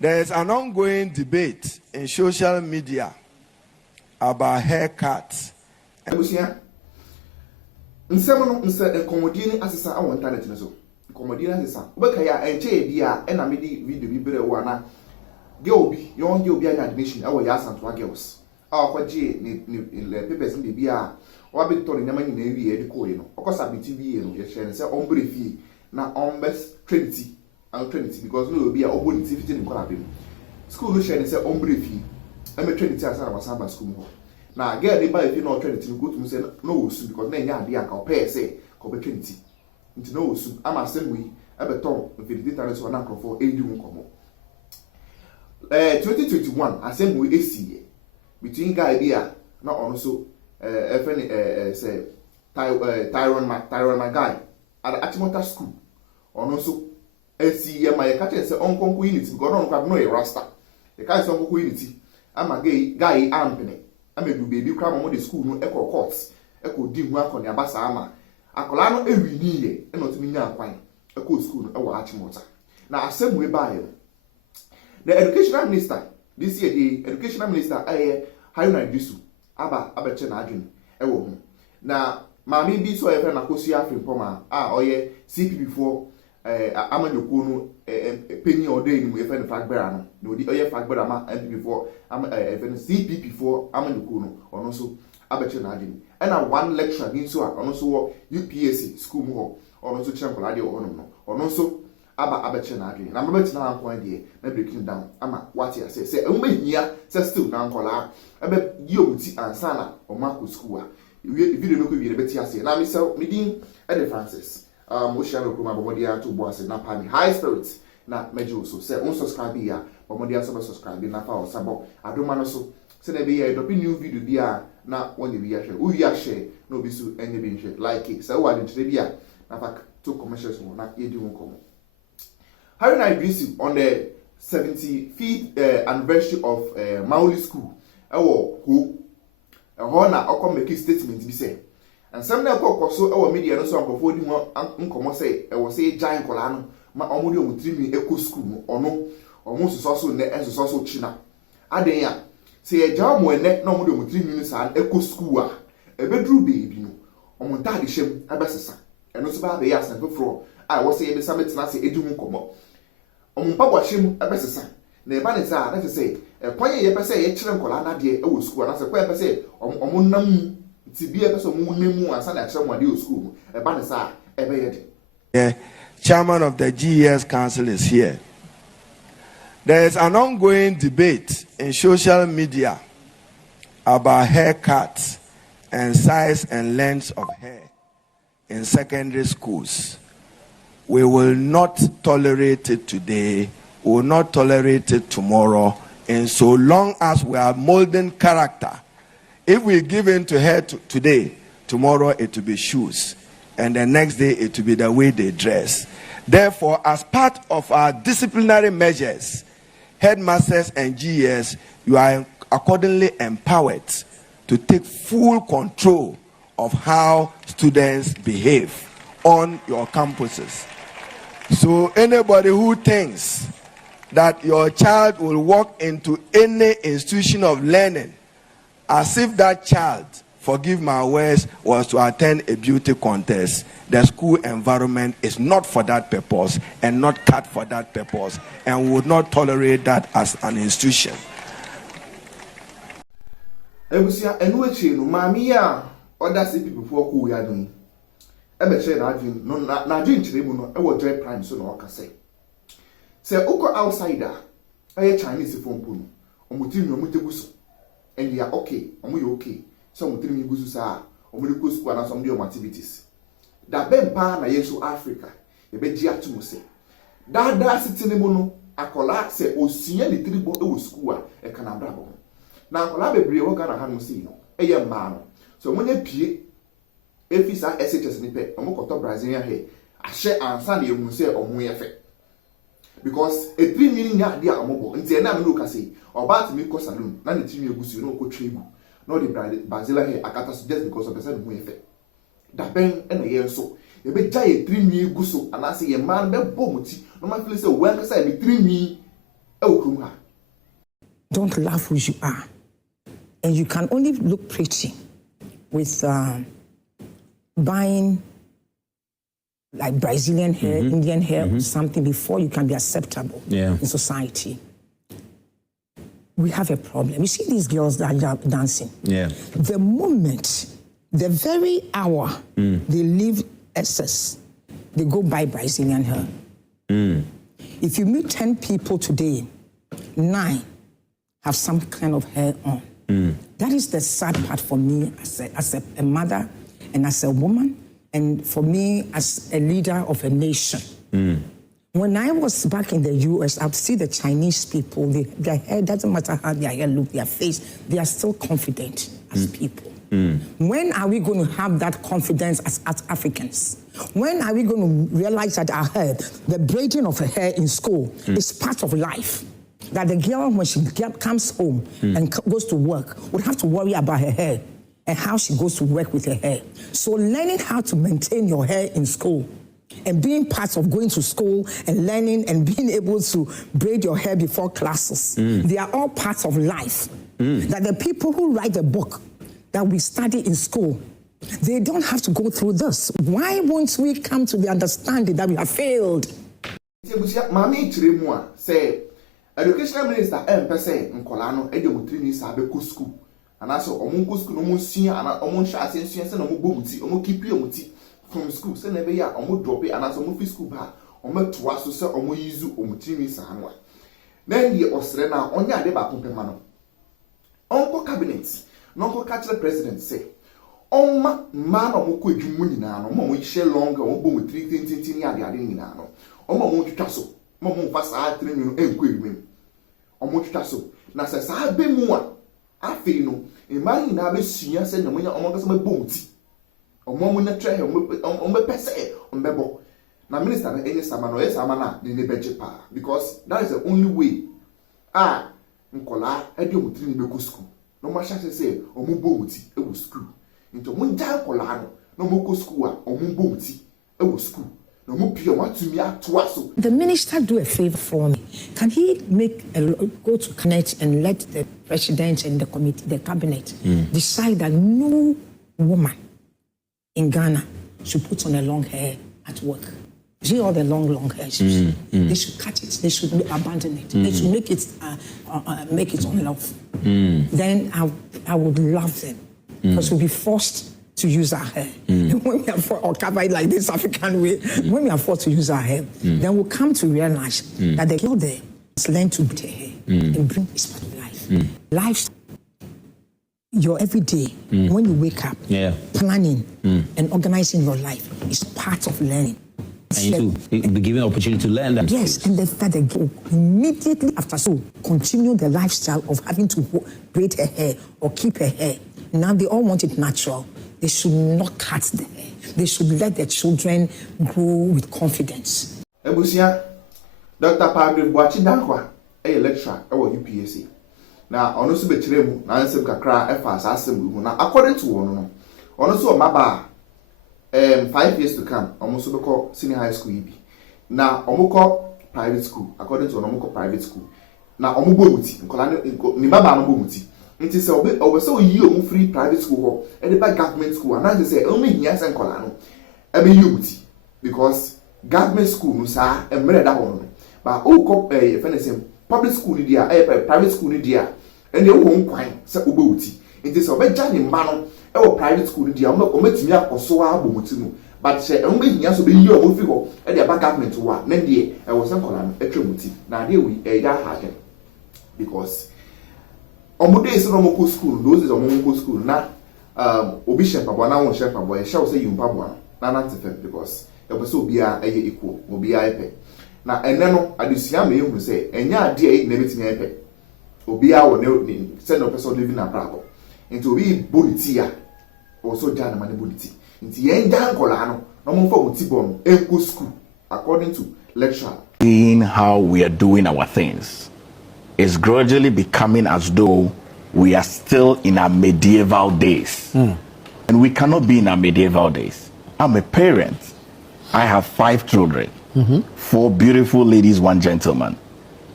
There is an ongoing debate in social media about haircuts. Nsɛm nkɔmmɔdie ne asesa awɔ internet ne so. Nkɔmmɔdie ne asesa. Wobɛka ya ɛnkyɛ bia ɛna mede video bi brɛ wo ana. Girl bi, young girl bi anya admission awɔ ya Santoa girls. Akɔgye ne papers ne bia wabe tɔ ne nyama nyina wie de kɔe no. Ɔkɔsa biti wie no, yɛhyɛ ne sɛ ɔmbrɛ fie na ɔmbɛs Trinity because no be a obo ni fiti ne kwara bem. School no share ne sɛ ɔmbrɛ fie. Ɛmɛ Trinity asa na wasamba school ho. Na girl dey buy fee no Trinity go to me say no wo su because na nya ade aka opɛ sɛ ko be Trinity. Nti no wo su ama asɛm wi ɛbɛtɔn validate so na nkrofo edi ho komo. 2021 asɛm wi esi between guy bi a na ɔno so ɛfɛ ne say Tyron my guy at Achimota school. Ɔno so esi ya ma ye ka say onkonko unity because no kwa no e rasta. E ka say onkonko unity ama guy ampene amedu baby kra mo de school no ekọ court ekọ di hu akọ ne abasa ama akola no ewi ni ye e no tumi nya akwan ekọ school no e wo Achimota na asem we bae the educational minister this year the educational minister Haruna Iddrisu abache na adwene e wo hu na maami bi so e fe na kosi Afrimpoma oye CPP for amanyoko no penny ode ni mu e fe ne fagbera no na odi oye fagbera ma MPP for CPP for amanyoko no ono so abeche na adini e na one lecturer ni so ono so wo UPSC school mu ho ono so chenkola de wo no ono so abeche na adini na mabeti na ankwan de na breaking down ama what ya say umehia say still na ankola ebe yomuti ansa na omako school a video no ko wi beti ase na me say medin Francis Oceano Kuma Bomodia to Boss na Pani High Spirits na Mejo so say unsubscribe ya Bomodia subscribe na fa osabo adoma no so say na be ya drop new video bia na won dey share who ya share no be so any be share like it say we dey bia na fa two commercials mo na edi won komo Haruna Iddrisu on the 75th anniversary of Mauli School ewo ho na okom make statement bi say and some na kokko so e media no so ankofo di ho nkomo say e wo say giant kola no ma omo de omutrimi eco school no ono omo so ne enso so china aden ya say e jaw mo ene na omo de omutrimi no sa eco school a e bedru baby no omo ntade hyem abesesa eno so ba be ya san foforo a wo say e be sametina say edi hu nkomo omo pagwa hyem abesesa na e ba ne sa na say e kwanye ye pese ye kire nkola na de e wo school na say kwa pese omo nam The chairman of the GES Council is here. There is an ongoing debate in social media about haircuts and size and length of hair in secondary schools. We will not tolerate it today, we will not tolerate it tomorrow, and so long as we are molding character. If we give in to her today, tomorrow it will be shoes. And the next day it will be the way they dress. Therefore, as part of our disciplinary measures, headmasters and GES, you are accordingly empowered to take full control of how students behave on your campuses. So anybody who thinks that your child will walk into any institution of learning as if that child, forgive my words, was to attend a beauty contest, the school environment is not for that purpose and not cut for that purpose, and we would not tolerate that as an institution. Ebusia enu echi no mami ya other people before ko ya dun. Ebe che na adwin no na adwin chire mu no e wo joy prime so na okase. Se uko outsider, eye Chinese phone punu. Omutimi omutegu so. And they are okay, you okay. Some will tell me go sa, go school and some do activities. That ben pa na yeso Africa, e be gia to say. Da sitting mono, akola se osia the tribo e school e kana brabo. Na akola bebre wo kana hanu see no, e ye ma no. So monye pie efisa SHS ni pe, omo koto Brazilian hair. Ahye ansa na emu se omo ye fe. Because a 3 million nya dia omobo nti na me no ka say oba me ko saloon na ne timi egusu no ko twegu no the Brazilian hair akata so just because of the same way effect da ben na ye so e be ja ye 3 million egusu ana say ye man be bomuti no ma feel say well ka say me 3 million Don't love who you are. And you can only look pretty with buying like Brazilian hair, Indian hair, or something before you can be acceptable in society. We have a problem. You see these girls that are dancing. Yeah. The moment, the very hour they leave SS, they go buy Brazilian hair. If you meet 10 people today, 9 have some kind of hair on. That is the sad part for me as a mother and as a woman, and for me as a leader of a nation. When I was back in the US, I'd see the Chinese people, their hair, doesn't matter how their hair look, their face, they are still confident as people. When are we going to have that confidence as Africans? When are we going to realize that our hair, the braiding of her hair in school is part of life? That the girl, when she comes home and goes to work, would have to worry about her hair and how she goes to work with her hair. So learning how to maintain your hair in school and being part of going to school and learning and being able to braid your hair before classes, they are all parts of life. That the people who write the book that we study in school, they don't have to go through this. Why won't we come to the understanding that we have failed? Educational minister say nkola no e de mutri ni sa be ku school anaso omunko school no munsua ana omon sha asensua se no mobomuti omo kipi omuti from school se na be ya omo drop anaso omo fi school ba omo toa so se omo yizu omutri ni sa anwa na ndi osre na onya ade ba kompema no onko cabinet no onko catch president say omma ma no mo ko adwumu nyina no mo share long omo bomutri tintintin ni ade nyina no omo mo twitwa so mo fa sa atre no enko edwum omo twitwa so na se sa be mu a afi no e mari na be sua se na monya omo kasa ma bomti omo mo na tre omo pese omo bo na minister na enye sama no sama na de ne beje pa because that is the only way nkola e de omutri ni be ko school no ma sha se omo bomti e wo school into mo nja nkola no mo ko school a omo bomti e wo school. The minister do a favor for me. Can he go to connect and let the president and the committee, the cabinet, decide that no woman in Ghana should put on a long hair at work? See all the long hair. They should cut it. They should abandon it. They should make it unlawful. Then I would love them because we'll be forced to use our hair. When we are or cover it like this African way, when we are forced to use our hair, then we'll come to realize that the girl there must learn to put her hair and bring this part of life. Life, your everyday, when you wake up, planning and organizing your life is part of learning. And you be given opportunity to learn that. Yes, and that they go immediately after school, continue the lifestyle of having to braid her hair or keep her hair. Now they all want it natural. They should not cut the hair. They should let their children grow with confidence. Ebusia, Dr. Padre Boachi Dankwa, a lecturer at UPSC. Now, on also be true, Nancy Kakra, FAS Assembly. Now, according to one, on also Maba, 5 years to come, almost call senior high school. Now, Omoko private school, according to Omoko private school. Now, Omubuti, Nimaba Omubuti. It is over so you free private school and the back government school, and as I say, only yes and colano. I mean, unity because government school, no sir, and made that one. But oh, if anything, public school, dear, private school, dear, and they won't quite say ubuti. It is a Johnny Mano, or private school, dear, or met me up or so abumutino. But say only yes to be your own figure and the back government to one. Then dear, I was some colano, a trimuti. Now, there we a hagen because. Omude is no more school, those is a more school. Now, Obi Shepherd, now on Shepherd boy, shall say you Pabua, not because it was so be a equal, will be a pay. Now, and then I do see who say, and ya dear, never to me a pay. Obi our send a person living a bravo. Into be Bonitia, also Jana Mani Boniti. Into Yen Dan Colano, no more for Tibon, Eco school, according to lecture. In how we are doing our things. Is gradually becoming as though we are still in our medieval days. And we cannot be in our medieval days. I'm a parent. I have 5 children, 4 beautiful ladies, 1 gentleman.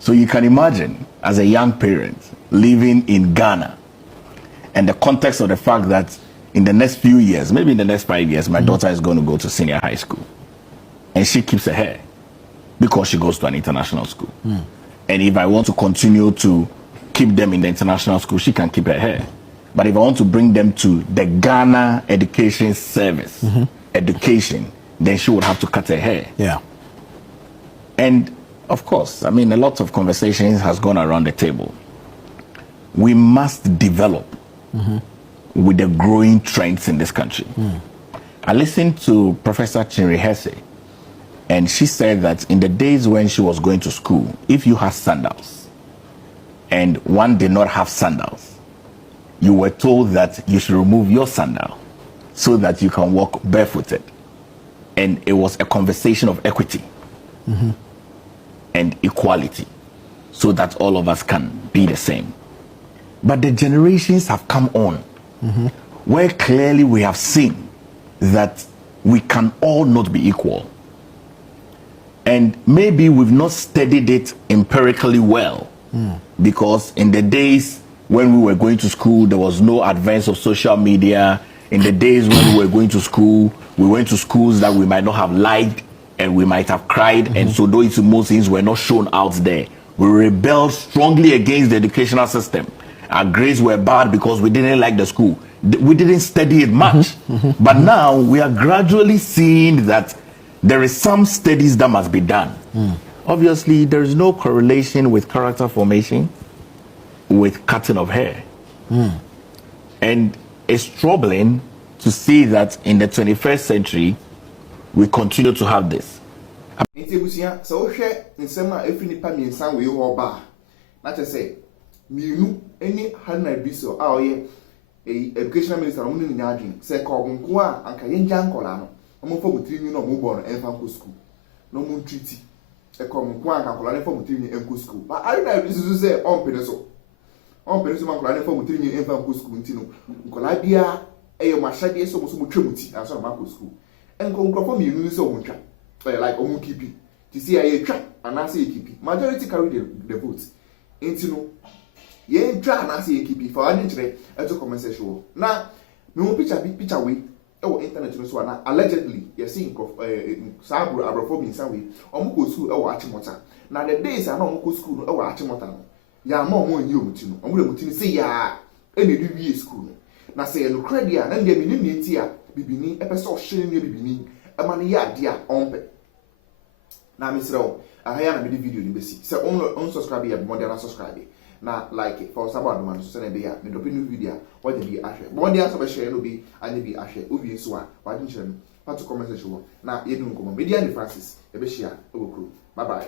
So you can imagine, as a young parent living in Ghana, and the context of the fact that in the next few years, maybe in the next 5 years, my daughter is going to go to senior high school, and she keeps her hair because she goes to an international school. And if I want to continue to keep them in the international school, she can keep her hair. But if I want to bring them to the Ghana Education Service, education, then she would have to cut her hair. Yeah. And of course, I mean, a lot of conversations has gone around the table. We must develop with the growing trends in this country. I listened to Professor Chinri Hesse, and she said that in the days when she was going to school, if you had sandals and one did not have sandals, you were told that you should remove your sandal so that you can walk barefooted. And it was a conversation of equity and equality, so that all of us can be the same. But the generations have come on where clearly we have seen that we can all not be equal. And maybe we've not studied it empirically well, because in the days when we were going to school, there was no advance of social media. In the days when we were going to school, we went to schools that we might not have liked, and we might have cried, and so those emotions were not shown out there. We rebelled strongly against the educational system. Our grades were bad because we didn't like the school. We didn't study it much. But now we are gradually seeing that there is some studies that must be done. Obviously, there is no correlation with character formation with cutting of hair. And it's troubling to see that in the 21st century, we continue to have this. So share in some nipa miensa we ho ba na che say mienu any 100 biso a oye educational minister omo ni nyadwen say ko gonko a anka yenja nkola no omo fo butiri ni no omo bo no enfa ko school no mo treaty e ko gonko anka nkola ne fo butiri ni enko school but I na biso say on pene so man nkola ne fo butiri ni enfa ko school ntino nkola bia eyo mashade so mo so mo twemuti aso na ma ko school enko nkrofo mienu so mo twa like omo kipi to see a try and I say keep majority carry the vote into no ye try and I say keep for an interest to comment section now me won picture we e internet no so na allegedly you see sabu abrofo in some way omo school e wo achimota na the days na omo school no e wo achimota no ya ma omo nyi omuti no omo remuti ni say ya e na du wie school no na say no credit na ndem ni nti a bibini e pese o hye ni bibini e ma ne ya dia onpe na misro ahaya na video ni besi se on subscribe ya mo na subscribe na like it for sabado man so na be ya me drop new video what dey be ahwe mo dey so share no be anye bi ahwe obi so a wa din chere no pa to comment section na yedu nkomo media Francis e be share e go bye bye.